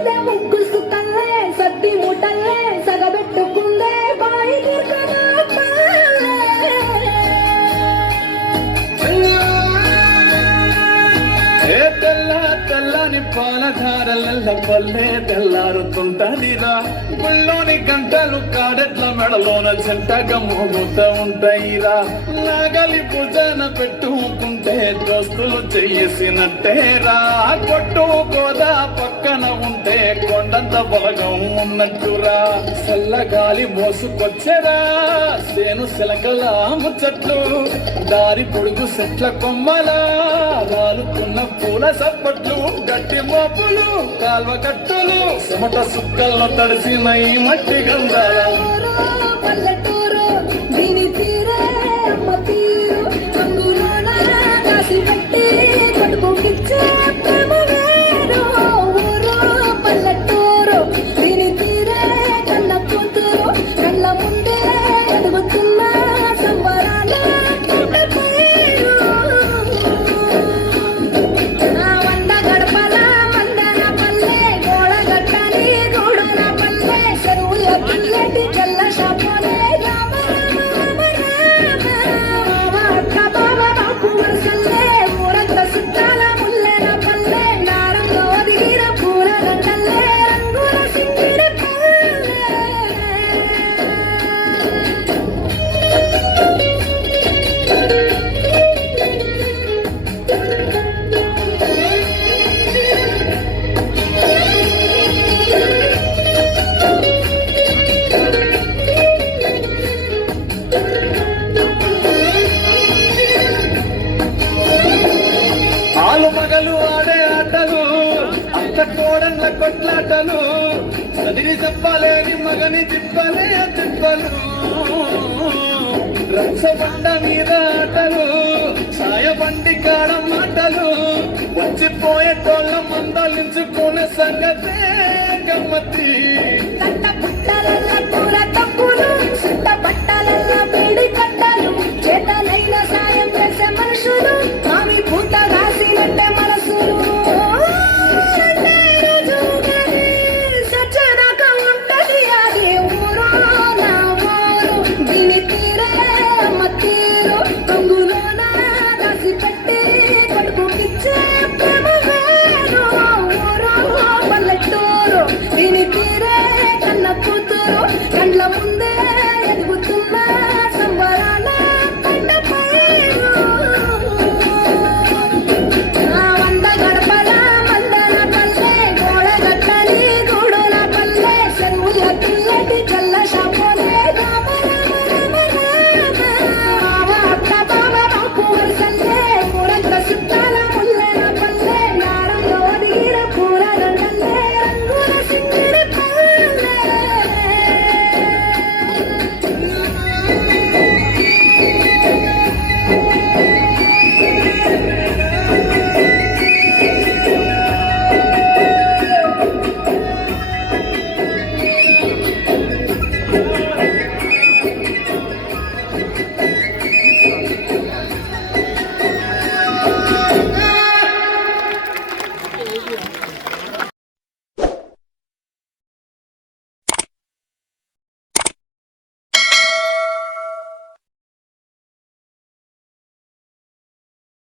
సర్దుకుందే ముగ్గు సుకల్లే సద్ది ముటల్లే సగబెట్టుకుందే బాయి తెల్లని పాలధారల పల్లె తెల్లారుతుంటదిరా గుళ్ళోని గంటలు కాడెట్ల మెడలోన జంటగా మోగుతూ ఉంటాయిరా నాగలి భుజాన పెట్టుకుంటే దోస్తులు చేసినట్టేరా కొట్టు గోదా పక్కన ఉంటే కొండంత బలగం ఉన్నట్టురా చల్లగాలి మోసుకొచ్చెరా సేను శిలకల ముచ్చట్లు దారి పొడుగు చెట్ల కొమ్మలా రాలుతున్న పూల సప్పట్లు గట్టి మోపులు కాల్వ కట్టులు చెమట సుక్కల్లో తడిసిన ఈ మట్టి గంధాల పల్లెటూరు దీని తీరే అమ్మ తీరు చందులోన కాసి పెట్టి కడుపుకిచ్చే ప్రేమ వేరు ఊరు పల్లెటూరు దీని తీరే కన్న కూతురు కళ్ళ ముందే ఎదుగుతున్న సంబరాల పేరు నా వంద గడపల మందన పల్లె గోడ గట్టని గూడున పల్లె చెరువుల పిల్లటి కళ్ళ షాపులే రామ రామ రామ అక్క బావ నాకు వరసల్లే ఊరంత సుట్టాల ముల్లెన పల్లె నారంలో ఒదిగిన పూల దండల్లే రంగుల సింగిడి పల్లె ఆలు మగలు ఆడే ఆటలు అంత కోడన్ల కొట్లాటలు చదివి చెప్పలేని మగని తిప్పలే తిప్పలు రక్షబండ మీద ఆటలు సాయబండి కాడ మాటలు వచ్చిపోయే కోళ్ళ మందలించుకునే సంగతే గమ్మతి